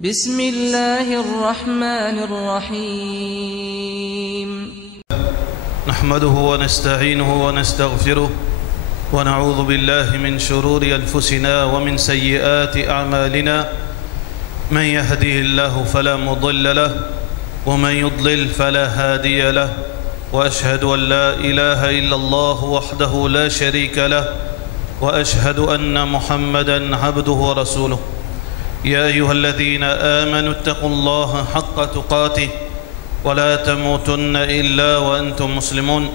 بسم الله الرحمن الرحيم نحمده ونستعينه ونستغفره ونعوذ بالله من شرور أنفسنا ومن سيئات أعمالنا من يهده الله فلا مضل له ومن يضلل فلا هادي له وأشهد أن لا إله إلا الله وحده لا شريك له وأشهد أن محمدًا عبده ورسوله يا أيها الذين آمنوا اتقوا الله حق تقاته ولا تموتن إلا وأنتم مسلمون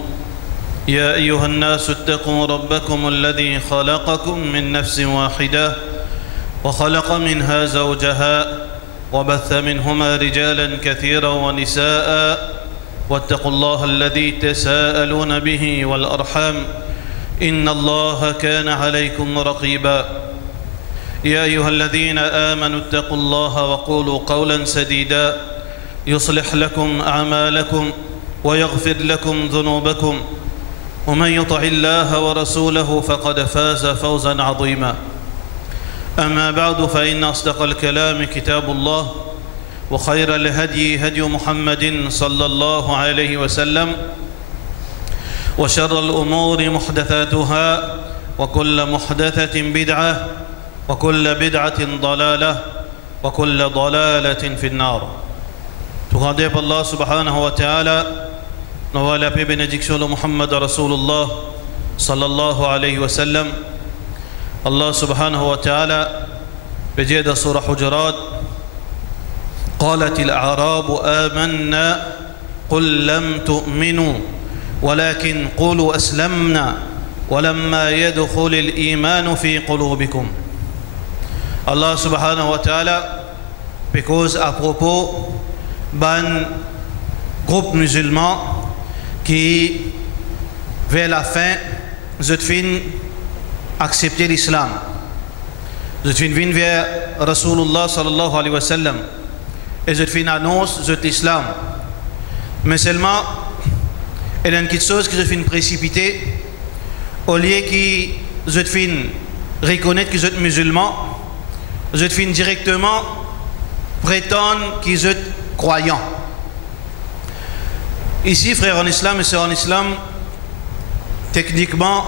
يا أيها الناس اتقوا ربكم الذي خلقكم من نفس واحدة وخلق منها زوجها وبث منهما رجالا كثيرا ونساء واتقوا الله الذي تساءلون به والأرحام إن الله كان عليكم رقيبا يا أيها الذين آمنوا اتقوا الله وقولوا قولا سديدا يصلح لكم أعمالكم ويغفر لكم ذنوبكم ومن يطع الله ورسوله فقد فاز فوزا عظيما أما بعد فإن أصدق الكلام كتاب الله وخير الهدي هدي محمد صلى الله عليه وسلم وشر الأمور محدثاتها وكل محدثة بدعة وكل بدعة ضلالة وكل ضلالة في النار. Tout grandeur pour Allah subhanahu wa ta'ala, nous la paix bénédiction de Muhammad Rasulullah sallallahu alayhi wa sallam. Allah subhanahu wa ta'ala بجيد سورة حجرات قالت الأعراب آمنا قل لم تؤمنوا ولكن قولوا أسلمنا ولما يدخل الإيمان في قلوبكم. Allah subhanahu wa ta'ala cause à propos d'un groupe musulman qui vers la fin je fin accepter l'islam je fin vers Rasulullah sallallahu alayhi wa sallam et je fin annonce je l'islam mais seulement il y a une petite chose que je fin précipiter au lieu que je fin reconnaître que je suis musulman je fin directement prétendre qu'ils sont croyants. Ici, frères en islam et sœurs en islam, techniquement,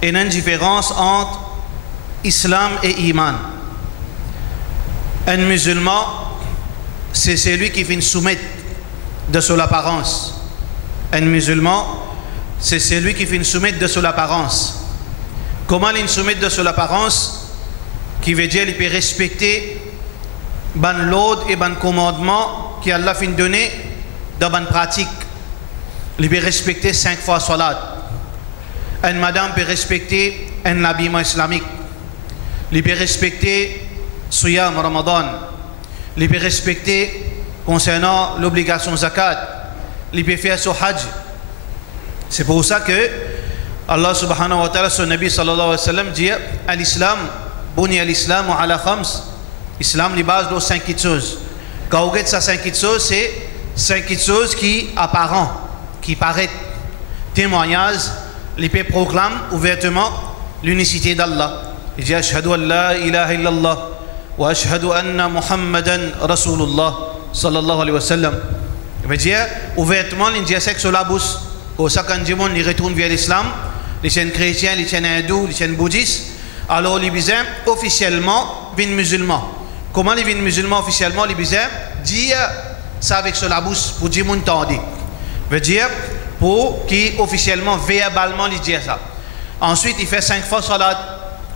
il y a une différence entre islam et iman. Un musulman, c'est celui qui finit soumettre de son apparence. Un musulman, c'est celui qui finit soumettre de son apparence. Comment il soumet de son apparence? Qui veut dire qu'il peut respecter ban l'ordre et ban commandement qu'Allah fin donné dans ban pratique. Il peut respecter 5 fois salat. Une madame peut respecter un habillement islamique. Il peut respecter Siyam Ramadan. Il peut respecter concernant l'obligation zakat. Il peut faire son hajj. C'est pour ça que Allah subhanahu wa ta'ala, son Nabi sallallahu alayhi wa sallam dit à l'islam بني الإسلام على خمس. Islam les base de 5 choses. Quand vous regardez ces 5 choses, c'est 5 choses qui apparent, qui paraissent témoignages, les pays proclament ouvertement l'unicité d'Allah. Il dit ashhadu an la ilaha illallah wa ashhadu anna Muhammadan Rasulullah sallallahu alayhi wa sallam. Il veut dire ouvertement il dit ça sur la bouche. Pour ça quand du monde il retourne vers l'islam, les chaînes chrétiens, les chaînes hindous, les chaînes bouddhistes, alors les bizarres officiellement viennent musulmans. Comment les viennent musulmans officiellement? Les bizarres dire ça avec sur la bouche pour dire mon tendez. Veut dire pour qui officiellement verbalement les dire ça. Ensuite il fait 5 fois salat.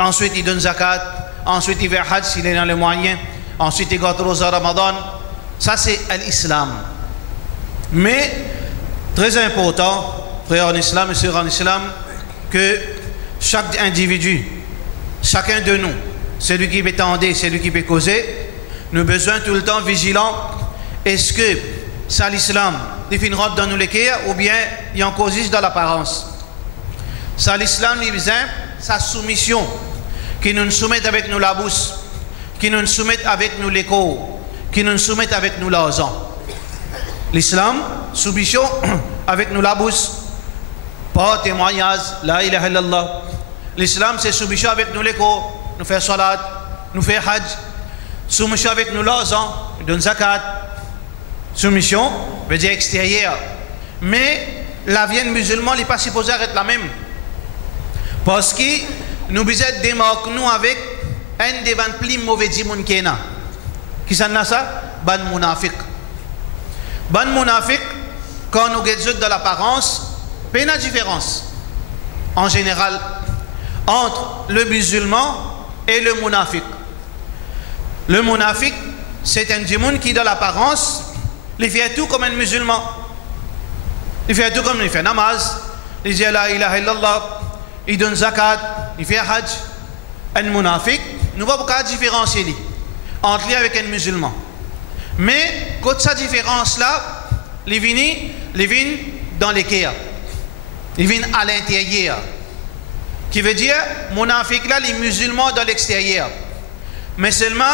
Ensuite il donne zakat. Ensuite il fait hajj s'il est dans les moyens. Ensuite il garde rosa Ramadan. Ça c'est l'islam. Mais très important, frères en islam et sœurs en islam, que chaque individu, chacun de nous, celui qui peut tendre, celui qui peut causer, nous avons besoin tout le temps vigilant. Est-ce que ça l'islam, il finit dans nous les cœurs ou bien il y a encore juste dans l'apparence? Ça l'islam, il besoin sa soumission, qui nous soumet avec nous la bouche, qui nous soumet avec nous les corps, qui nous soumet avec nous l'argent. L'islam, soumission avec nous la bouche, pas témoignage, la ilaha illallah. L'islam, c'est soumission avec nous les corps. Nous faisons salat, nous faisons hajj. Soumission avec nous l'argent, il donne zakat. Soumission veut dire extérieur. Mais la vie musulmane n'est pas supposée être la même. Parce que nous devons démarquer nous avec un des plus mauvais djimoun qui est là. Qui s'en a ça? Ban munafik. Ban munafik, quand nous regardons de l'apparence, il y a une différence en général entre le musulman et le munafik. Le munafik, c'est un djimoun qui, de l'apparence, il fait tout comme un musulman. Il fait tout comme il fait namaz, il dit la ilaha illallah, il donne zakat, il fait hajj. Un munafik, nous ne pouvons pas différencier entre lui avec un musulman. Mais, quand cette différence-là, il vient dans les cœurs. Il vient à l'intérieur. Qui veut dire, munafik là, les musulmans dans l'extérieur. Mais seulement,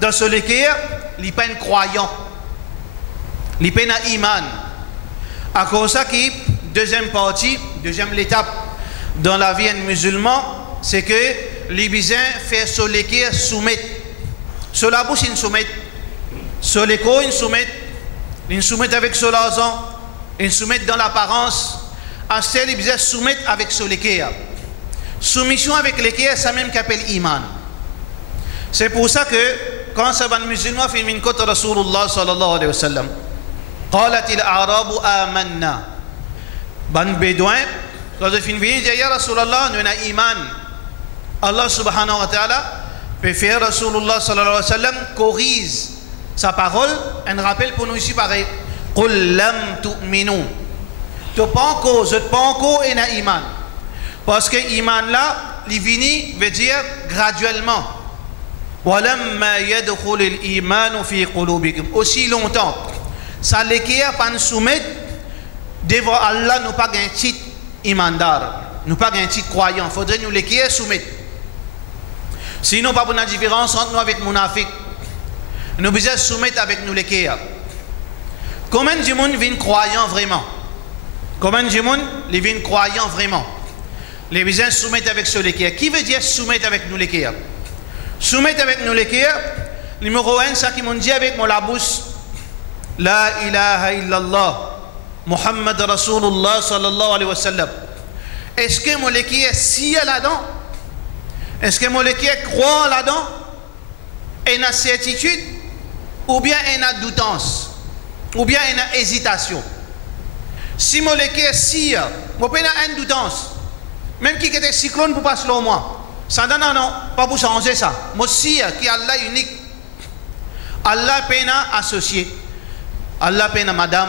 dans ce cœur, il n'est pas un croyant. Il n'est pas un iman. À cause de ça, deuxième partie, deuxième étape dans la vie d'un musulman, c'est que les bisins font sur les cœurs soumettre. Sur la bouche, ils soumettent. Sur les côtes, ils soumettent avec sur l'argent, ils soumettent dans l'apparence. À celle, les bisins soumettent avec sur les cœurs. Soumission avec les cœurs, c'est même qu'appelle iman. C'est pour ça que quand un musulman fait une côte Rasulullah sallallahu alayhi wa sallam, قالت الأعراب آمنا. Ban bédouin, quand ils finissent, ils disent, Ya Rasulallah, nous avons iman. Allah subhanahu wa ta'ala peut faire Rasulullah sallallahu alayhi wa sallam corrige sa parole, un rappel pour nous ici pareil. قل لم تؤمنوا. Tu n'as pas encore un iman. Parce que iman là, l'ivini veut dire graduellement. ولما يدخل الإيمان في قلوبكم. Aussi longtemps. Ça l'équerre pas nous soumettre devant Allah, nous pas un titre imandar, nous pas un titre croyant. Il faudrait nous l'équerre soumettre. Sinon, pas de différence entre nous avec munafik. Nous devons soumettre avec nous l'équerre. Comment de monde vient croyant vraiment? Comment de monde les vient croyant vraiment? Les besoins soumettre avec ce l'équerre. Qui veut dire soumettre avec nous l'équerre? Soumettre avec nous l'équerre. Numéro 1, ça qui m'ont dit avec mon la bouche. La ilaha illallah Muhammad Rasulullah sallallahu alayhi wa sallam. Est-ce que mon l'équerre s'y est là-dedans? Est-ce que mon l'équerre croit là-dedans? Et une certitude? Ou bien une doutance? Ou bien une hésitation? Si mon l'équerre s'y est, moi pas une doutance. Même qui était cyclone pour passer au moi. Ça donne non, pas pour changer ça. Moi si qui Allah unique. Allah peine associé. Allah peine madame,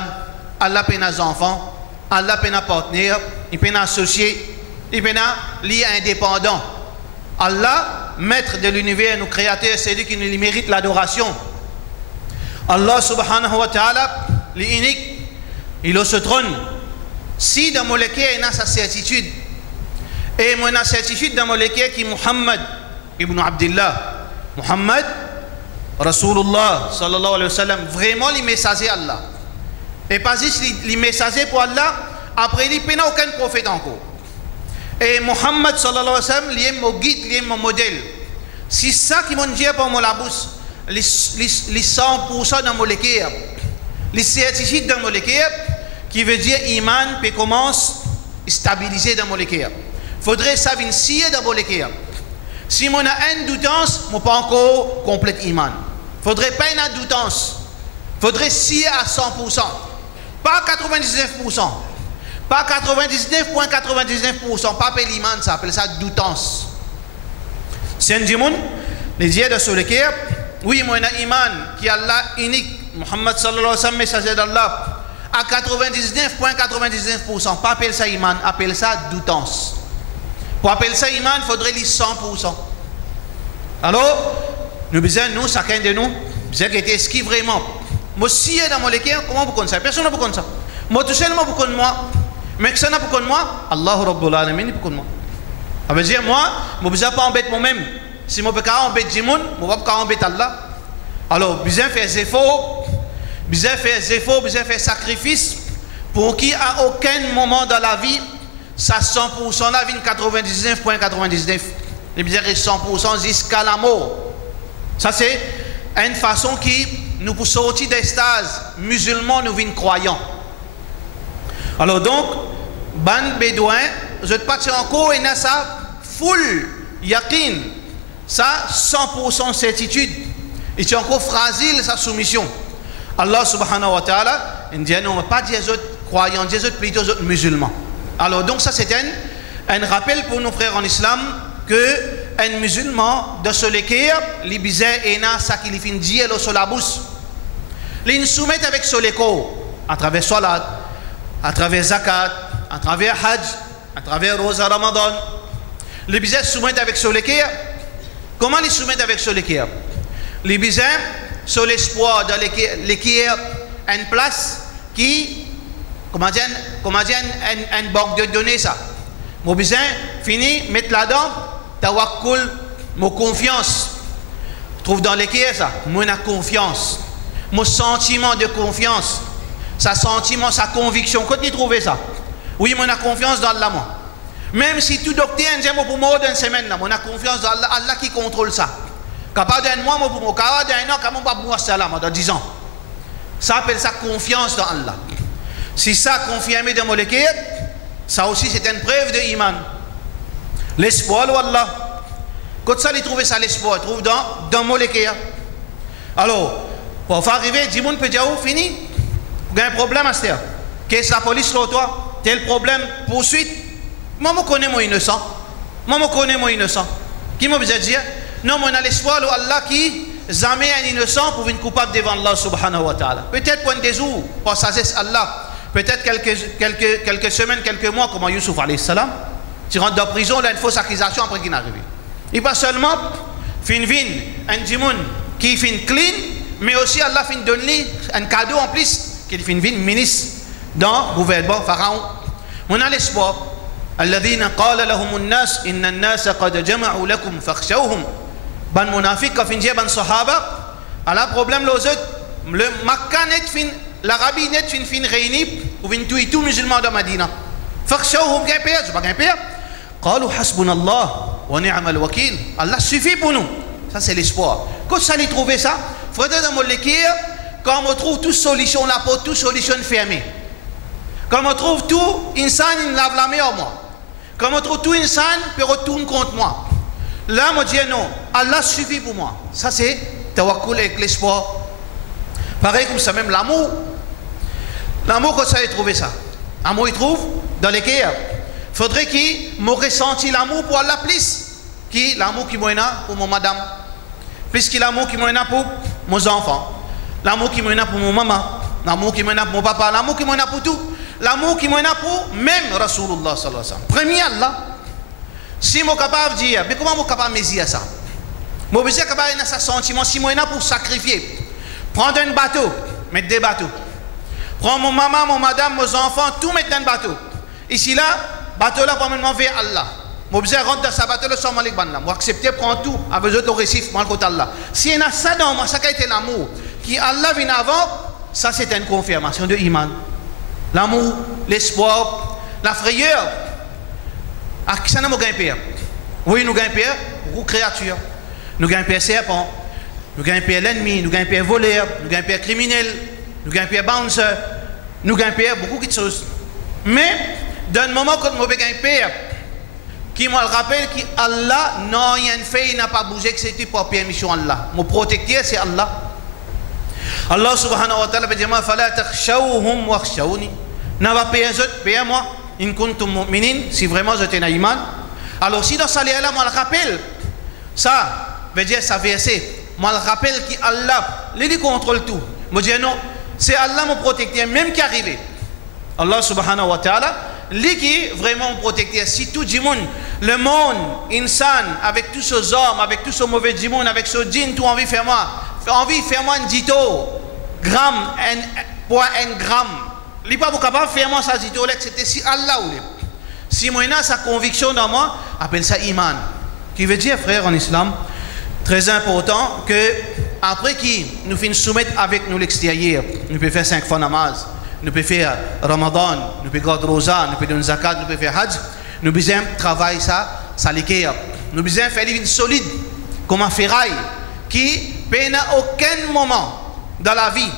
Allah peine enfants, Allah peine partenaire, il peine associé, il peine lié indépendant. Allah, maître de l'univers, nous créateur, c'est lui qui nous mérite l'adoration. Allah subhanahu wa ta'ala, l'unique, il a ce trône. Si dans mon cœur il a sa certitude, et mon certitude dans mon cœur qui est Muhammad ibn Abdullah, Muhammad Rasulullah sallallahu alayhi wa sallam, vraiment les messagers Allah. Et pas juste les messagers pour Allah, après il n'y a aucun prophète encore. Et Muhammad sallallahu alayhi wa sallam, il est mon guide, il est mon modèle. C'est ça qui m'ont dit pour mon la bouche, les 100% dans mon cœur, les certitudes dans mon cœur, qui veut dire iman peut commencer à stabiliser dans mon cœur. Il faudrait ça venir scier dans mon cœur. Si on a une doutance, on n'a pas encore complète iman. Il ne faudrait pas une doutance. Il faudrait scier à 100%. Pas 99%. Pas 99,99%. Pas appeler l'iman, ça appelle ça doutance. C'est un djimoun, les dieux de sur le cœur. Oui, moi, un iman qui est Allah unique. Muhammad sallallahu alayhi wa sallam, messager d'Allah. À 99,99%. Pas appeler ça iman, appelle ça doutance. Pour appeler ça iman, il faudrait lire 100%. Alors, nous besoin, nous, chacun de nous, besoin d'être ce qui vraiment. Moi, si dans mon cœur, comment vous connaissez ça? Personne n'a pas connu ça. Moi, tout seul, moi, vous connaissez moi. Mais personne n'a pas connu moi. Allahu Rabbul Alamin, il peut connaître moi. Ça veut dire, moi, je ne besoin pas embêter moi-même. Si je ne peux pas embêter Jimoun, je ne peux pas embêter Allah. Alors, besoin faire des efforts, besoin faire sacrifice pour qu'il à aucun moment dans la vie, ça 100% la vie 99,99. Les besoins 100% jusqu'à la mort. Ça c'est une façon qui nous pour sortir des stages musulmans, nous venons croyants. Alors donc, ban bédouin, je te parle encore, et ça, full yakin, ça 100% certitude, et tu encore fragile sa soumission. Allah subhanahu wa ta'ala, il dit non, pas des autres croyants, des autres plutôt des autres musulmans. Alors donc ça c'est un rappel pour nos frères en islam que un musulman de ce l'équerre, les bizarres et na ça qui lui fait dire sur la bouche. Les soumettent avec ce l'écho, à travers salat, à travers zakat, à travers hajj, à travers rosa ramadan. Les bizarres soumettent avec ce l'équerre. Comment les soumettent avec ce l'équerre? Les bizarres sur l'espoir de l'équerre une place qui comment dire un banque de données ça. Mon besoin fini mettre là-dedans tawakkul, mon confiance. Trouve dans l'équerre ça, mon confiance, mon sentiment de confiance, sa sentiment, sa conviction. Quand tu trouves ça, oui, mon confiance dans Allah. Même si tout docteur j'aime pour moi d'une semaine là, mon confiance dans Allah, Allah qui contrôle ça. Capable d'un mois, pour moi, capable d'un an, comment pas moi ça là, dans 10 ans. Ça appelle ça confiance dans Allah. Si ça confirmé dans mon l'équerre, ça aussi c'est une preuve de iman. L'espoir de Allah. Quand ça il trouve ça l'espoir, il trouve dans mon l'équerre. Alors, pour faire arriver, dis moi peut dire oh fini. Vous avez un problème à ce terre. Qu'est-ce la police sur toi? Tel problème poursuite. Moi je connais moi innocent. Moi je connais moi innocent. Qui m'a besoin de dire? Non, moi on a l'espoir de Allah qui jamais un innocent pour une coupable devant Allah subhanahu wa ta'ala. Peut-être point des jours, pour sagesse Allah. Peut-être quelques semaines, quelques mois, comme Youssouf alayhi salam, tu rentres dans la prison, là, une fausse accusation après qu'il est arrivé. Et pas seulement, fin un djimoun qui fin clean, mais aussi Allah fin donner un cadeau en plus, qui fin ministre dans le gouvernement pharaon. On a l'espoir. الذين قال لهم الناس إن الناس قد جمعوا لكم فاخشوهم. Ban munafiq quand fin dire ban sahaba, ala problème les autres, le Makkah net fin l'Arabie net fin réuni pour venir tout musulman de Madina. Fakhshawhum gain père, je pas gain père. Qalu hasbunallah wa ni'mal wakil. Allah suffit pour nous. Ça c'est l'espoir. Quand ça lui trouver ça, faudrait dans mon l'équerre quand on trouve toute solution là pour toute solution fermée. Quand on trouve tout insan il lave la main en moi. Quand on trouve tout insan peut retourner contre moi. Là, moi, je dis non, Allah suffit pour moi. Ça, c'est tawakkul avec l'espoir. Pareil comme ça, même l'amour. L'amour, quand ça, il trouve ça. L'amour, il trouve dans l'équerre. Il faudrait qu'il m'aurait ressenti l'amour pour Allah plus. Qui l'amour qui m'a pour mon madame. Plus que l'amour qui m'a pour mes enfants. L'amour qui m'a pour mon maman. L'amour qui m'a pour mon papa. L'amour qui m'a pour tout. L'amour qui m'a pour même Rasulullah sallallahu alayhi wa sallam. Premier Allah. Si je suis capable de dire, mais comment je suis capable de mesurer ça? Je suis capable de faire sentiment. Si je suis pour sacrifier, prendre un bateau, mettre des bateaux. Prendre mon maman, mon madame, mes enfants, tout mettre dans un bateau. Ici là, bateau là, pour me vers Allah. Je suis rentrer dans ce bateau là sans malik banla. Je accepter prendre tout avec eux au récif, mal côté Allah. Si il y a ça dans moi, ça a été l'amour. Qui Allah vient avant, ça c'est une confirmation de iman. L'amour, l'espoir, la frayeur. Ah, qui ça n'a pas gagné père? Oui, nous gagnons père, beaucoup de créatures. Nous gagnons père serpent, nous gagnons père l'ennemi, nous gagnons père voleur, nous gagnons père criminel, nous gagnons père bouncer, nous gagnons père beaucoup de choses. Mais, dans le moment quand nous gagnons père, qui me rappelle qu'Allah n'a rien fait, il n'a pas bougé, que c'était pour permission Allah. Mon protecteur, c'est Allah. Allah subhanahu wa ta'ala dit fala takhshawhum wakhshawni. N'a pas payé moi. In kuntum mu'minin, si vraiment j'étais un iman. Alors si dans ça là moi le rappelle ça veut dire ça verset moi le rappelle qu'Allah lui contrôle tout. Moi dis non, c'est Allah mon protecteur même qui arrivé. Allah subhanahu wa ta'ala lui qui vraiment mon protecteur. Si tout le monde insan avec tous ces hommes, avec tous ces mauvais monde, avec ce djinn tout envie faire moi un dito gramme pour un gramme. Il n'est pas capable de faire moi ça, excepté si Allah ou si moi j'ai sa conviction dans moi, appelle ça iman. Qui veut dire, frère en islam, très important que après qui nous finissons soumettre avec nous l'extérieur, nous pouvons faire 5 fois namaz, nous pouvons faire Ramadan, nous pouvons garder rosa, nous pouvons donner zakat, nous pouvons faire hajj, nous besoin travailler ça l'équerre. Nous besoin faire une solide comme un ferraille qui il n'y a aucun moment dans la vie,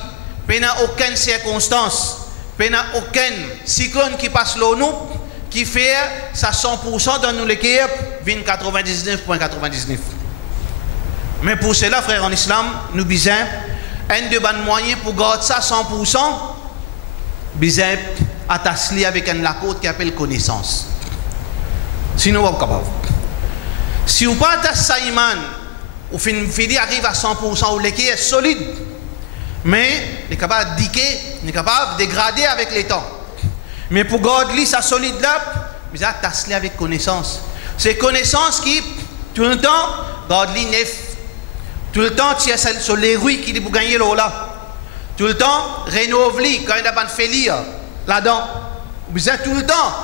il n'y a aucune circonstance, il n'y a aucun cyclone qui passe là nous, qui fait ça 100% dans nous l'équipe, 99,99. Mais pour cela, frère en islam, nous besoin un de bons moyens pour garder ça 100%, besoin attacher avec un lacôte qui appelle connaissance. Sinon, vous êtes capable. Si vous pas attacher ça iman, ou finir arrive à 100%, ou l'équipe est solide, mais il est capable d'édiquer, il est capable de dégrader avec les temps. Mais pour garder ça solide là, vous attacher avec connaissance. C'est connaissance qui, tout le temps, garde neuf. Tout le temps, tu es sur les rues qui pour gagner là. Tout le temps, rénove-les quand il y a pas de félire là-dedans. Vous êtes tout le temps,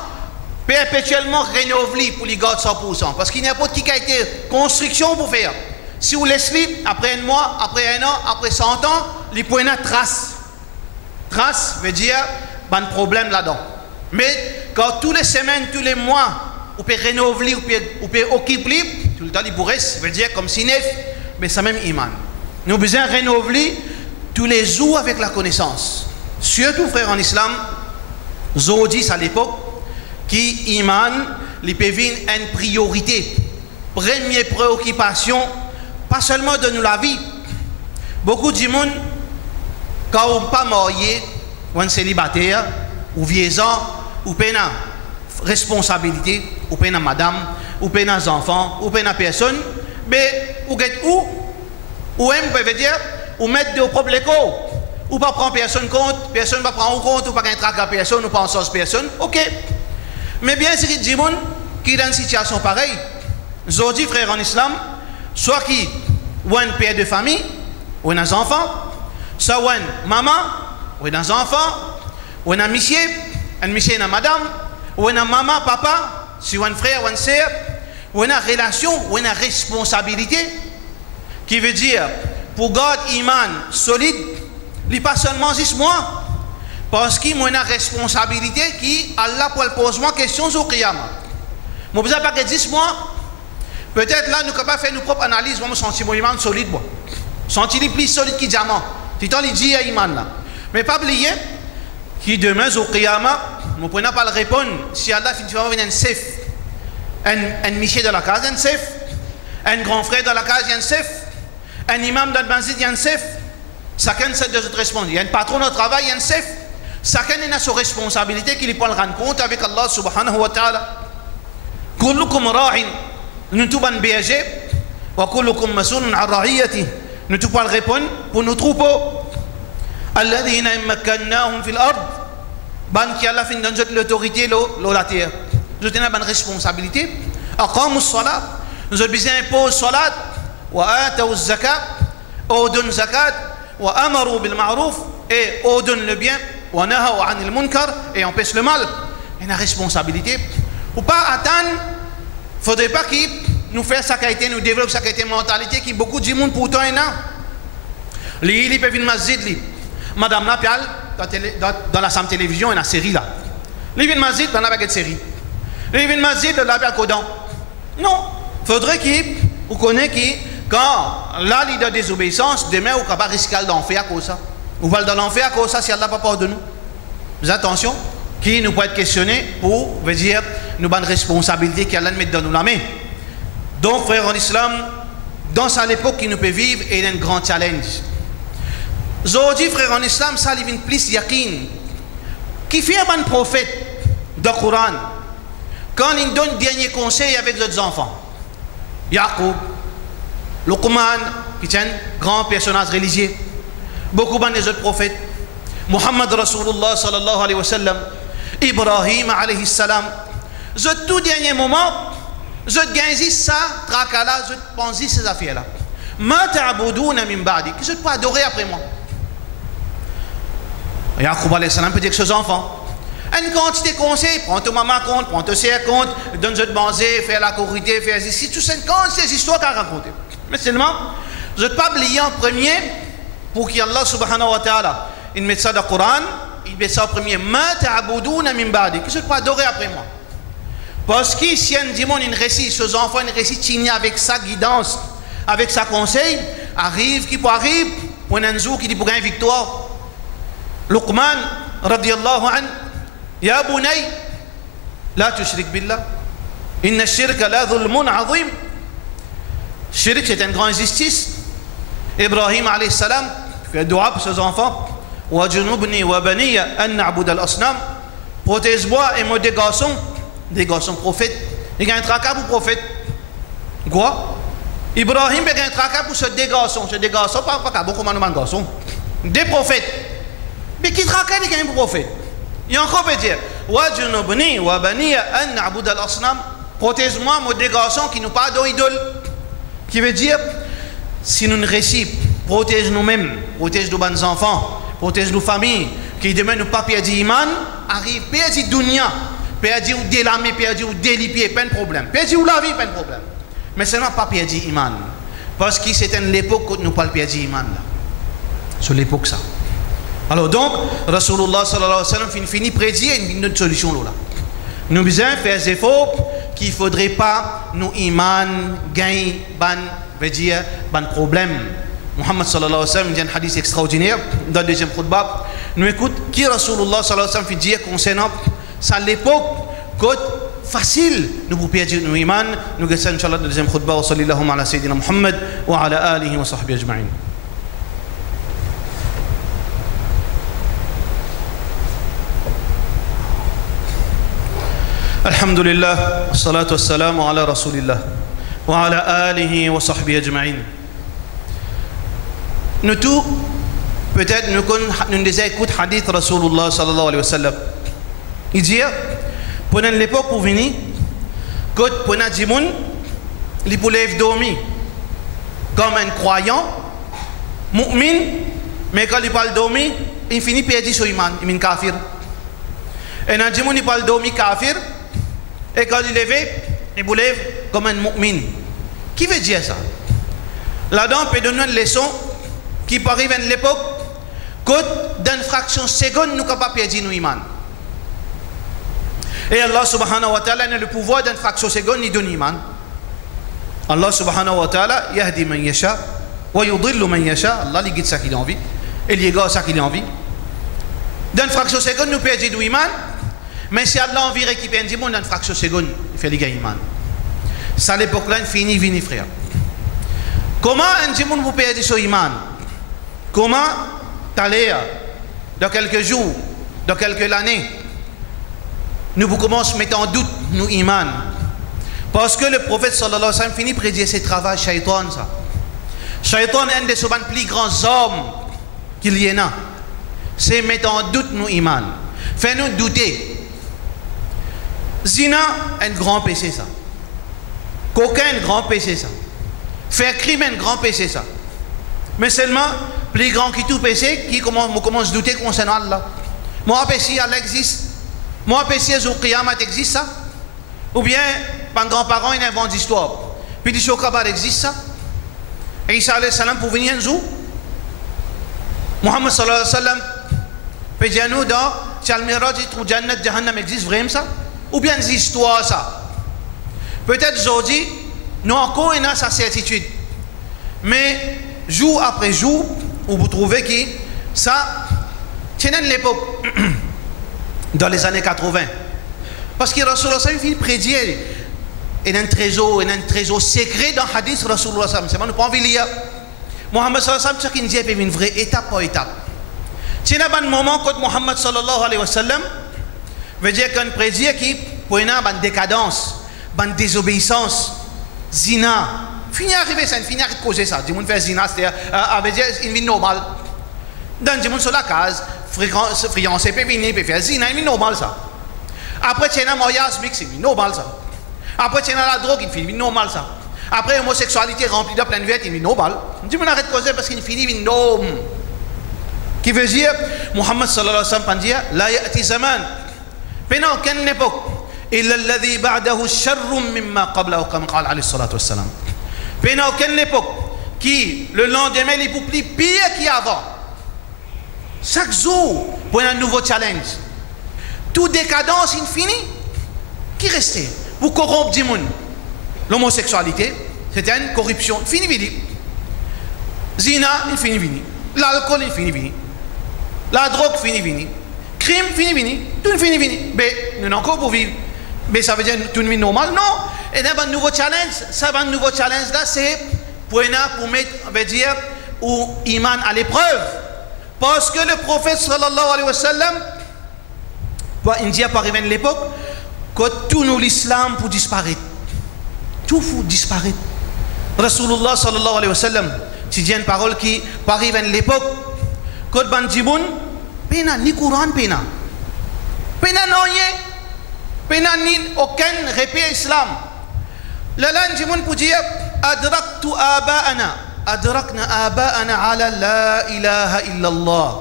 perpétuellement rénove-les pour les garder 100%. Parce qu'il n'y a pas de qui a été construction pour faire. Si vous laissez après un mois, après un an, après 100 ans, les points de trace. Trace veut dire, pas de problème là-dedans. Mais quand tous les semaines, tous les mois, vous pouvez rénover, vous pouvez occuper, tout le temps, il pourrait, ça veut dire comme si neuf, mais ça même iman. Nous avons besoin de rénover tous les jours avec la connaissance. Surtout, frère en islam, Zodis à l'époque, qui iman, les peut venir une priorité. Première préoccupation, pas seulement de nous la vie. Beaucoup de monde, quand on n'est pas marié, ou un célibataire, ou vieillard, ou peine responsabilité, ou peine madame, ou peine enfants, ou peine personne, mais ou get ou même peut dire ou mettre de propre l'écho ou pas prendre personne compte, personne va prendre compte ou pas un trac à personne ou pas en sens personne, ok. Mais bien sûr il dit monde qui est dans une situation pareille, aujourd'hui frère en islam, soit qui ou un père de famille ou un enfant, soit un maman ou un enfant ou un monsieur une madame ou un maman papa, si un frère ou un sœur, ou une relation, ou une responsabilité, qui veut dire, pour garder iman solide, il n'est pas seulement juste moi, parce qu'il y a une responsabilité qui, Allah pour poser moi question sur le qiyamah. Je ne pas que 10 mois, peut-être là, nous sommes capables de faire nos propres analyses, moi, je sens mon iman solide, moi. Senti plus solide que diamant. Tu t'en dis à iman là. Mais pas oublier, qui demain, sur le qiyamah, nous ne pouvons pas le répondre, si Allah finit par venir un safe. Un miché dans la case, il y a un chef. Un grand frère dans la case, il y a un chef. Un imam dans le masjid, il y a un chef. Chacun de autres répondre. Il y a un patron au travail, il y a un chef. Chacun a sa responsabilité qu'il peut rendre compte avec Allah subhanahu wa ta'ala. Kullukum ra'in. Nous tous ban berger. Wa kullukum masoulun an ra'iyati. Nous tous pas répondre pour nos troupeaux. Alladhina immakannahum fil ard. Ban qui Allah fin dans l'autorité la terre. Nous avons une responsabilité. Aqamu salat. Nous avons besoin d'imposer salat. Wa atawu zakat. Odun zakat. Wa amaru bil ma'ruf. Et odun le bien. Wa nahaw anil munkar. Et empêche le mal. Il y a une responsabilité. Ou pas attendre. Il ne faudrait pas qu'il nous fasse sa qualité, nous développe sa qualité mentalité qui beaucoup de monde pourtant est là. Il peut venir masjid. Madame Napial, dans la Sam Télévision, il y a une série là. Il vient masjid dans la baguette série. Il vient masjid dans la baguette Kodan. Non. Il faudrait qu'il vous connaisse qui, quand là, il y a désobéissance, demain, vous ne pouvez pas risquer d'enfer à cause de ça. Vous va dans l'enfer à cause de ça si Allah n'a pas peur de nous. Mais attention, qui nous peut être questionné pour, veut dire, nous avons une responsabilité qu'Allah met dans nous la main. Donc, frère en islam, dans cette époque qui nous peut vivre, il y a un grand challenge. Aujourd'hui, frère en islam, ça il y a plus yakin. Qui fait un prophète dans le Coran, quand il donne dernier conseil avec les enfants, Yaqub, Luqman, qui est un grand personnage religieux, beaucoup des autres prophètes, Muhammad Rasulullah sallallahu alayhi wa sallam, Ibrahim alayhi salam, je tout dernier moment, je gagne ça, tracala, je pense ces affaires-là. Ma ta'buduna min ba'di, que je peux adorer après moi. Yaqub alayhi salam peut dire que ses enfants, une quantité de conseils, prends ton maman compte, prends ton sœur compte, donne-toi de manger, faire la corrida, faire ici, tout ça, c'est des histoires qu'à raconter. Mais seulement, je ne peux pas oublier en premier, pour qu'Allah subhanahu wa ta'ala, il met ça dans le Coran, il met ça en premier, ma ta'buduna min ba'di, que je peux adorer après moi. Parce que si un démon, il récite, ses enfants, il récite, avec sa guidance, avec sa conseil, arrive, qui peut arriver, pour un jour qui dit pour gagner victoire. Luqman, radiyallahu an, Ya bunay, la tushrik billah. Inna shirka la dhulmun azim. Shirk, c'est une grande injustice. Ibrahim alayhi salam fait dua pour ses enfants. Wa junubni wa baniya an na'bud al-asnam. Protège-moi et moi des garçons prophètes. Il y a un tracas pour prophète. Quoi? Ibrahim il y a un tracas pour ce des garçons, pas beaucoup de garçons. Des prophètes. Mais qui traquent les gagnent pour prophète? Il y a encore peut dire wa junubni wa baniya an na'bud al-asnam. Protège-moi moi des garçons qui nous parlent d'idole. Qui veut dire, si nous ne réussissons, protège nous-mêmes, protège nos bons enfants, protège nos familles, qui demain nous pas perdre l'iman, arrive, perdre dunya, perdre ou délamer, perdre ou délipier, pas de problème. Perdre ou la vie, pas de problème. Mais seulement pas perdre l'iman. Parce que c'était l'époque où nous pas perdre l'iman. Sur l'époque ça. Alors donc, Rasulullah sallallahu alayhi wa sallam finit prédire une autre solution là. Nous besoin faire des efforts qu'il ne faudrait pas nous iman gagner ban problème. Muhammad sallallahu alayhi wa sallam dit un hadith extraordinaire dans le deuxième khutbah. Nous écoute qui Rasulullah sallallahu alayhi wa sallam fait dire concernant ça l'époque côte facile nous pour perdre nous iman. Nous gagnons inchallah dans le deuxième khutbah wa sallallahu ala sayyidina Muhammad wa ala alihi wa sahbihi ajma'in. الحمد لله والصلاة والسلام على رسول الله وعلى آله وصحبه أجمعين. Nous tous, peut-être nous déjà écoutons hadith Rasulullah sallallahu alayhi wa sallam. Il dit, pendant l'époque où venir, quand pendant Jimoun, il pouvait dormir comme un croyant, mu'min, mais quand il parle dormir, il finit perdu sur iman, il est kafir. Et dans Jimoun, il parle dormir kafir. Et quand il lève, il vous lève comme un mu'min. Qui veut dire ça? Là-dedans, on peut donner une leçon qui peut arriver à l'époque que dans une fraction seconde, nous ne sommes pas perdus nos iman. Et Allah subhanahu wa ta'ala a le pouvoir d'une fraction seconde, il donne iman. Allah subhanahu wa ta'ala, yahdi man yasha, wa yudillu man yasha. Allah lui guide ça qu'il a envie. Et il égare ça qu'il a envie. Dans une fraction seconde, nous perdons nos iman. Mais si Allah envie récupérer un monde dans une fraction seconde, il fait les gars iman. Ça l'époque-là, il finit, vini frère. Comment un monde vous perdez sur iman? Comment t'allez dans quelques jours, dans quelques années, nous vous commençons à mettre en doute nous iman. Parce que le prophète sallallahu alayhi wa sallam finit de prédire ses travaux, shaitan ça. Shaitan est un des plus grands hommes qu'il y en a. C'est mettre en doute nous iman. Fait-nous douter. Zina, un grand péché ça. Coquin, un grand péché ça. Faire crime, un grand péché ça. Mais seulement, plus grand que tout péché, qui commence à douter concernant Allah. Moi, péché, Allah existe. Moi, péché, au Qiyamah existe ça. Ou bien, par grand-parent, il invente l'histoire. Puis, du Shokabar existe ça. Et Isa alayhi salam pour venir un jour. Muhammad sallallahu alayhi wa sallam, peut dire nous dans Chalmiraj, ou Jannat, Jahannam existe vraiment ça? Ou bien des histoires ça. Peut-être aujourd'hui, nous encore une sa certitude. Mais jour après jour, vous trouvez que ça, c'est une l'époque, dans les années 80. Parce que Rasulullah sallallahu alayhi wa sallam prédit un trésor secret dans le hadith Rasulullah sallallahu alayhi wa sallam. C'est pas nous pas envie de lire. Muhammad sallallahu alayhi wa sallam, ce qu'il dit, une vraie étape par étape. C'est un moment quand Muhammad sallallahu alayhi wa sallam veut dire qu'on prédit qu'il pour une décadence, une désobéissance, zina. Fini arriver ça, fini arrêter de causer ça. Du monde fait zina, c'est-à-dire avec une vie normale. Dans du monde sur la case, fiancé, peut venir, peut faire zina, une vie normale ça. Après, tu as un mariage mixé, une vie normale ça. Après, tu as la drogue, une vie normale ça. Après, l'homosexualité remplie de plein de vêtements, une vie normale. Du monde arrête de causer parce qu'il finit une norme. Qui veut dire, Muhammad sallallahu alayhi wa sallam dit, la ya'ti zaman. Pendant aucune époque, إلا الذي بعده شر مما قبله كما قال عليه الصلاة والسلام. Pendant aucune époque, qui le lendemain il est plus pire qu'avant. Chaque jour, pour un nouveau challenge. Toute décadence infinie, qui restait pour corrompre du monde. L'homosexualité, c'était une corruption. Fini, vidi. Zina, il finit fini. L'alcool, il finit fini. La drogue, finit fini. Crime, finit. Tout finit fini. Mais nous encore pour vivre. Mais ça veut dire tout une vie normale? Non. Et là, un nouveau challenge. Ça va un nouveau challenge là, c'est pour mettre, on va dire, ou iman à l'épreuve. Parce que le prophète sallallahu alayhi wa sallam, il dit à Paris à l'époque, que tout nous l'islam pour disparaître. Tout faut disparaître. Rasulullah sallallahu alayhi wa sallam, tu dis une parole qui arrive à l'époque, que ban jiboun, pena ni Coran pena. Pena noye, pena ni aucun répé islam. Lalan jiboun pour dire, adraktu adrakna aba'ana ala la ilaha illallah.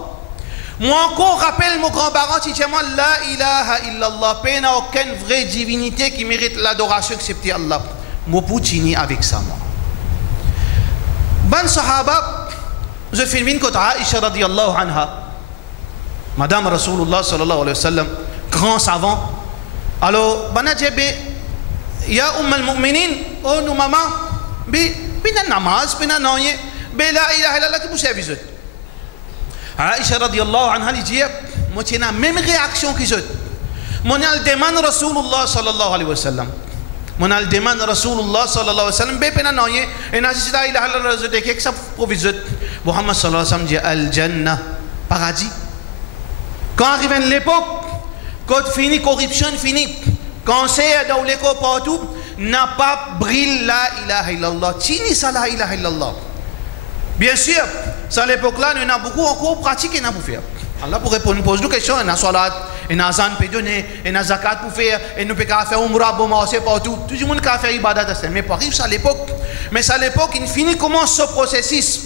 Moi encore rappelle mon grand-parent, si moi la ilaha illallah, pena aucune vraie divinité qui mérite l'adoration excepté Allah. Moi poutini avec ça moi. Ban sahaba, je filme une côte Aïcha radiyallahu anha, Madame Rasulullah sallallahu alayhi wa sallam, grand savant. Alors, bana djebe, ya al-mu'minin, oh nous maman, bina namaz, bina noye, la ilaha illallah qui vous service. Aïcha radiyallahu anha lui dit, moi j'ai la même réaction qu'ils ont. Moi je demande Rasulullah sallallahu alayhi wa sallam. Moi je demande Rasulullah sallallahu alayhi wa sallam, bina noye, et n'a pas la ilaha illallah, je dis que ça provise. Muhammad sallallahu alayhi wa sallam dit al-jannah, paradis. Quand arrive l'époque, quand fini corruption, fini, quand c'est dans l'école partout, n'a pas brille la ilaha illallah. Tini ça la ilaha illallah. Bien sûr, à l'époque-là, il y en a beaucoup encore pratiqué et n'a pas faire. Allah pour répondre, pose une question, il y a salat, il y a zan pour donner, il y a zakat pour faire, et nous pouvons faire umrah pour marcher partout. Tout le monde peut faire ibadat, mais pour arriver à l'époque, mais à l'époque, il finit comment ce processus.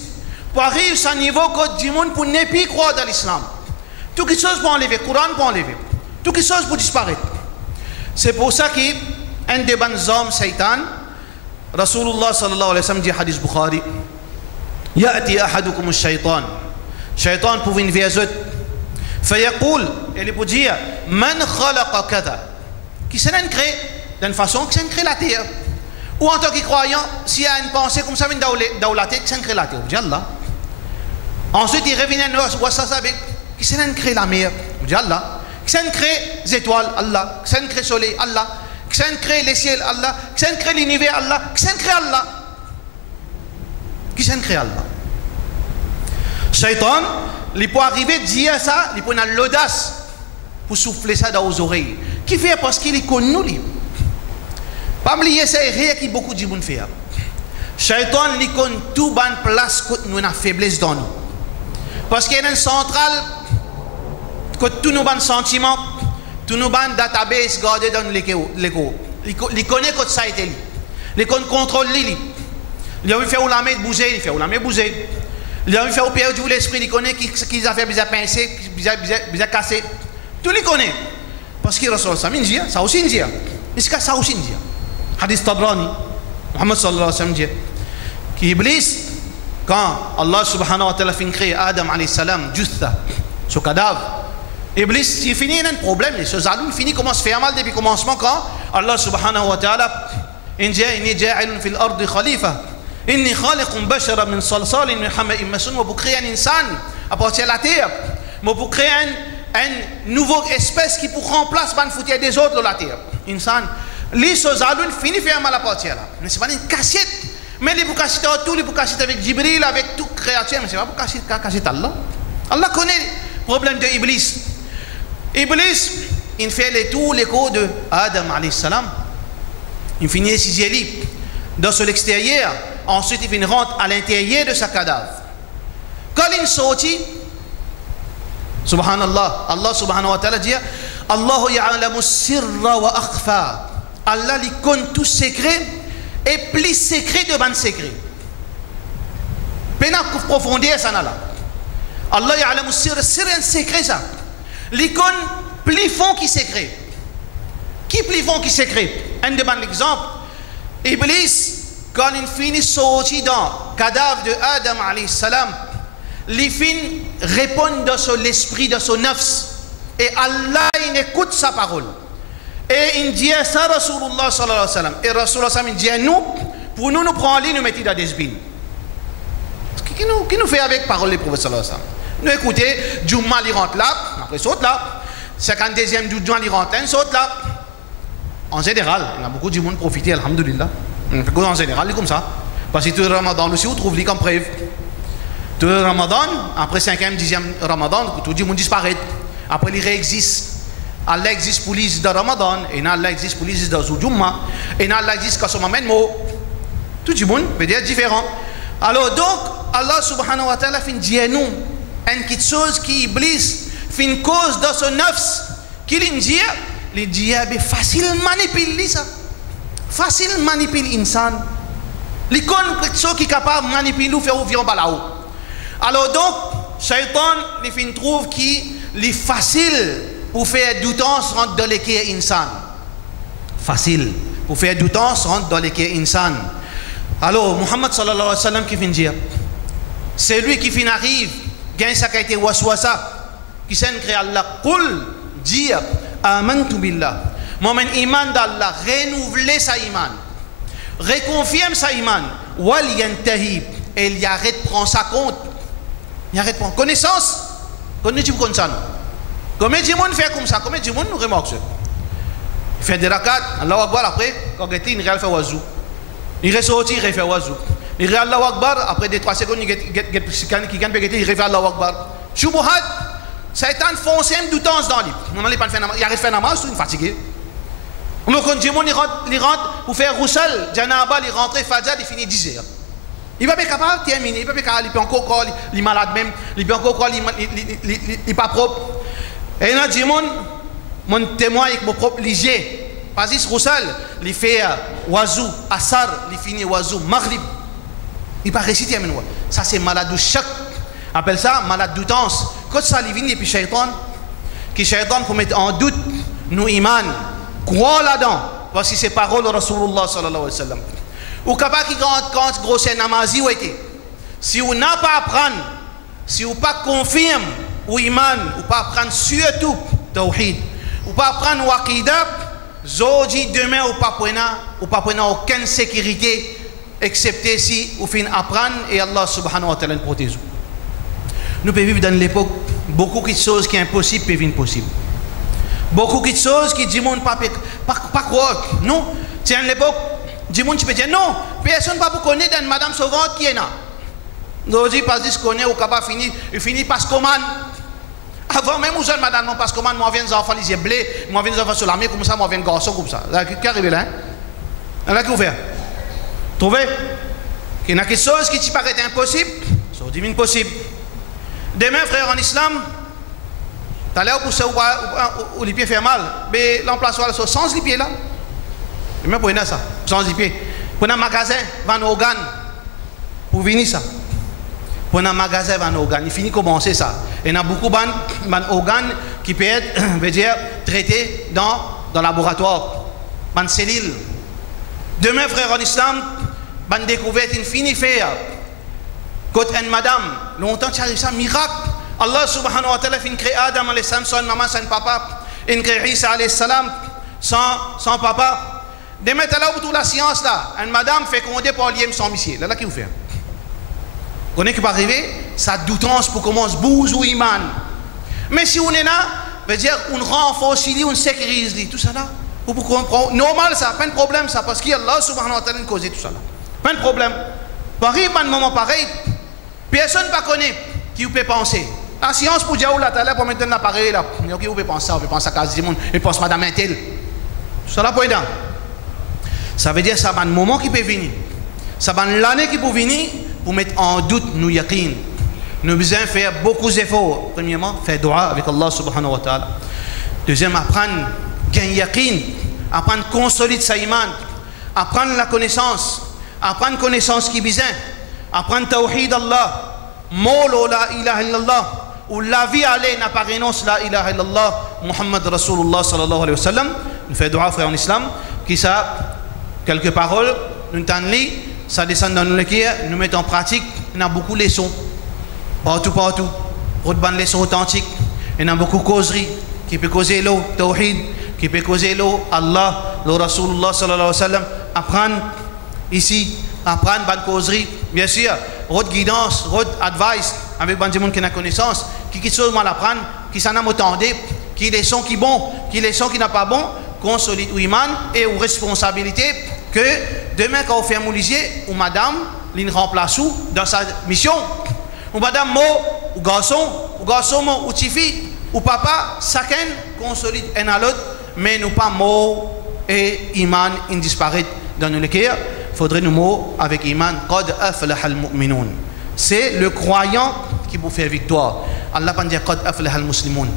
Pour arriver à un niveau que tout le monde pour ne plus croire dans l'islam. Toutes les choses pour enlever, le Coran pour enlever. Toutes les choses pour disparaître. C'est pour ça qu'un des bons hommes, Satan, Rasulullah sallallahu alayhi wa sallam dit hadith Bukhari, يأتي أحدكم الشيطان شيطان pour une viazote فيقول il peut dire من خلق كذا qui s'en crée d'une façon qui s'en crée la terre ou en tant que croyant s'il y a une pensée comme ça vient dans la terre qui s'en crée la terre dit Allah. Ensuite il revient à ça avec qui s'en crée la mer dit Allah, qui s'en crée les étoiles Allah, qui s'en crée le soleil Allah, qui s'en crée les ciels Allah, qui s'en crée l'univers Allah, qui s'en crée Allah. Qui s'en crée Allah? Shaitan, il peut arriver à dire ça, il peut avoir l'audace pour souffler ça dans les oreilles. Qui fait parce qu'il est connu lui. Pas oublier ça, rien qui beaucoup de monde fait. Shaitan, il connaît tout ban place que nous avons faiblesse dans nous. Parce qu'il y a une centrale que tous nos bons sentiments, tous nos bons database gardés dans l'écho. Il connaît que ça a été lui. Il contrôle lui. Il a envie de faire la main bouger, il fait la main bouger. Il a envie de faire au père du l'esprit, il connaît qu'ils a fait bizarre pincer, bizarre casser. Tout il connaît. Parce qu'il reçoit ça, ça aussi une dia. Est-ce que ça aussi une dia? Hadith Tabrani, Muhammad sallallahu alayhi wa sallam dit qu'Iblis, quand Allah subhanahu wa ta'ala fin créé Adam alayhi salam, jutha, ce cadavre, Iblis, il finit un problème, ce zalou, il finit commence à faire mal depuis le commencement quand Allah subhanahu wa ta'ala, il dit, inni ja'ilun fil ardi khalifa. Inni khaliqun bashara min salsalin min hama'in masnun, pour créer un insan à partir de la terre, pour créer une nouvelle espèce qui pour remplacer ban foutir des autres de la terre. Insan, les zalun finit faire mal à partir là. Mais c'est pas une cassette, mais les pour casser tout, les pour casser avec Jibril, avec toute créature, mais c'est pas pour casser Allah. Allah connaît le problème de Iblis. Iblis, il fait tous les cours de Adam alayhi salam. Il finit ses yeux dans l'extérieur. Ensuite, il rentre à l'intérieur de sa cadavre. Quand il sortit, subhanallah, Allah subhanahu wa ta'ala dit Allahu ya'lamu sirra wa akhfa. Allah lui connaît tout secret et plus secret de ban secret. Pena profondeur ça là. Allah ya'lamu sirra, c'est un secret ça. Lui connaît plus fond qui secret. Qui plus fond qui secret? Un de ban l'exemple. Iblis, quand il finit sorti dans le cadavre de Adam alayhi salam, il finit répondre sur l'esprit de son nafs. Et Allah, il écoute sa parole. Et il dit ça à Rasulullah sallallahu alayhi wa sallam. Et Rasulullah sallallahu alayhi wa sallam dit à nous, pour nous prendre lui, nous mettons dans des bines. Qui nous fait avec parole des prophètes sallallahu alayhi wa sallam? Nous écoutez, Jumma il rentre là, après saute là. 52e Jumma il rentre là, il saute là. En général, il y a beaucoup de monde profiter, alhamdoulilah. En général, c'est comme ça. Parce que tout le Ramadan aussi, on trouve les comme preuve. Tout le Ramadan, après 5e, 10e Ramadan, tout le monde disparaît. Après, il réexiste. Allah existe pour les de Ramadan, et Allah existe pour les de Jumma, et Allah existe quand on amène mot. Tout le monde veut dire différent. Alors donc, Allah subhanahu wa ta'ala fait dire nous une petite chose qui Iblis fait une cause dans son nafs, qui lui dit, les diables facile manipuler ça. Facile manipuler l'insan. L'icône qui est capable de manipuler ou faire ouvrir par là-haut. Alors donc, Shaitan, il trouve qu'il est facile pour faire doutance rentre dans les cœurs insan. Facile pour faire doutance rentre dans les cœurs insan. Alors, Muhammad sallallahu alayhi wa sallam qui vient dire, c'est lui qui vient arrive, gagne ça qui a été waswasa, qui s'en crée Allah, qul, dire, amantu billah. Moment iman d'Allah, renouveler sa iman, reconfirme sa iman, wal yantahi, et il arrête de prendre sa compte. Il arrête de prendre connaissance. Connais-tu comme ça? Combien de monde fait comme ça? Combien de monde nous remarque ça? Il fait des rakats, Allah Akbar, après, quand il fait wazou. Il ressorti, il refait wazou. Il fait Allah Akbar, après 2-3 secondes, il refait Allah Akbar. Shubuhat, ça est un foncé de doutance dans lui. Normalement, il arrête de faire namaz, il est fatigué. Quand il rentre pour faire roussel, Janaba, il rentre, Fajr, il finit 10 heures. Il va pas capable de terminer, il va pas capable, il peut encore croire, il est malade même, il peut encore croire, il n'est pas propre. Et il y a des gens, mon témoin avec mon propre léger. Parce que roussel, il fait wazou, asar, il finit wazou, maghrib. Il pas réciter, ça c'est malade du choc. Appelle ça malade doutance. Quand ça, il vient et puis Shaitan, qui Shaitan pour mettre en doute nous iman. Crois là-dedans. Voici ces paroles de Rasulullah sallallahu alayhi wa sallam. Ou capable qui quand grosse namazi ou été. Si on n'a pas à apprendre, si on pas confirme ou iman, ou pas apprendre surtout tawhid, ou pas apprendre waqida, zodi demain ou pas prendre aucune sécurité excepté si ou fin apprendre et Allah subhanahu wa ta'ala nous protège. Nous pouvons vivre dans l'époque beaucoup de choses qui sont impossibles peuvent être possibles. Beaucoup de choses qui disent pas croire. Non, c'est une époque, du monde qui peut dire non, personne ne va pas connaître une madame sauvante qui est là. Nous disons parce que connaît au capable finit par commande. Avant même où jeune madame non passe commande, moi viens enfants les blé, moi viens enfants sur l'armée comme ça, moi viens garçon comme ça. Qui arrive là? Là qui ouvert. Trouvez qu'il y a quelque chose qui te paraît impossible, ça devient possible. Demain frère en islam, tu as l'air pour ça où les pieds font mal, mais l'emplacement sur sans les pieds là. Et même pour ça, sans les pieds. Pour un magasin, vendre organes pour venir ça. Pour un magasin, vendre organes, il finit commencer ça. Et il y a beaucoup d'organes qui peuvent être, veut dire, traités dans le laboratoire, dans cellules. Demain, frère en islam, une découverte, une finie faire. Quand une madame, longtemps tu arrives ça, miracle. Allah subhanahu wa ta'ala fin crée Adam alayhi salam sans maman, sans papa. Il crée Isa alayhi salam sans papa. Demain, tu as là où toute la science là. Une madame fécondée par l'IM sans monsieur. Là, qui vous fait? Vous connaissez qui va arriver? Ça doutance pour commencer, bouge ou iman. Mais si on est là, veut dire, on renforce, on sécurise, tout ça là. Vous comprendre. Normal ça, pas de problème ça, parce qu'Allah subhanahu wa ta'ala a causé tout ça là. Pas de problème. Pareil, un moment pareil, personne ne va connaître qui vous peut penser. La science pour dire, oh là, tu as l'air pour mettre un appareil là. Qui vous peut penser ça, vous peut penser à quasi monde, il pense madame Intel. Tout ça là pour aider. Ça veut dire ça va un moment qui peut venir. Ça va l'année qui peut venir pour mettre en doute nos yaqin. Nous besoin faire beaucoup d'efforts. Premièrement, faire dua avec Allah subhanahu wa ta'ala. Deuxièmement, apprendre gagner yaqin, apprendre consolider sa iman, apprendre la connaissance, apprendre connaissance qui besoin, apprendre tawhid Allah, molo la ilaha illallah, ou la vie aller n'a pas renonce la ilaha illallah, Muhammad Rasulullah sallallahu alayhi wa sallam. Nous faisons dua frère en islam, qui ça, quelques paroles, nous t'en lit, ça descend dans le cœur, nous mettons en pratique, il y a beaucoup de leçons, partout, pour de leçons authentiques, il y a beaucoup de causeries, qui peut causer l'eau, tawhid, qui peut causer l'eau, Allah, le Rasulullah sallallahu alayhi wa sallam, apprendre ici, apprendre bonne causerie, bien sûr, votre guidance, votre advice, avec des gens qui ont la connaissance, qui sont mal apprendre, qui s'en attendent, qui les sont qui bon, qui les sont qui n'a pas bon, consolide ou iman et ou responsabilité que demain quand on fait un moulisier ou madame, l'in remplace ou dans sa mission, ou madame mo, ou garçon mo, ou tifi, ou papa, chacun consolide un à l'autre, mais nous pas mo et iman in disparaît dans nos cœurs. Faudrait nous mots avec iman. Qad aflaha al-mu'minun. C'est le croyant qui vous fait victoire. Allah pas dire qad aflaha al-muslimun.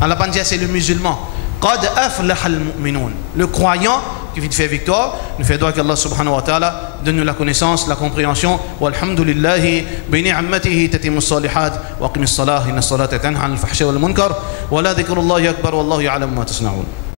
Allah pas dire c'est le musulman. Qad aflaha al-mu'minun. Le croyant qui vous fait victoire. Nous faisons doigt qu'Allah subhanahu wa ta'ala donne-nous la connaissance, la compréhension. Walhamdulillahi bi ni'matihi tatimmu as-salihat wa aqim as-salah inna as-salata tanha 'anil fahsha'i wal munkar wa la dhikrullahi akbar wallahu ya'lamu ma tasna'un.